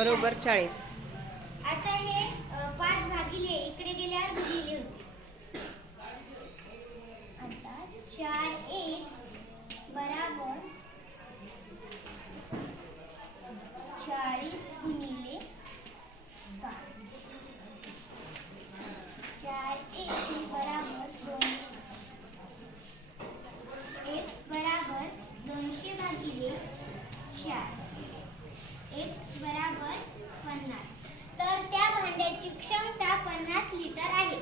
बरोबर 40. आता हे 5 भागिले इकडे गेल्यावर गुणिले होते. आता 4x बराबर 40 गुणिले 5. 4x बराबर 2 x बराबर 200 भागिले 4. x बराबर 50. तर त्या भांड्याची क्षमता 50 लिटर आहे.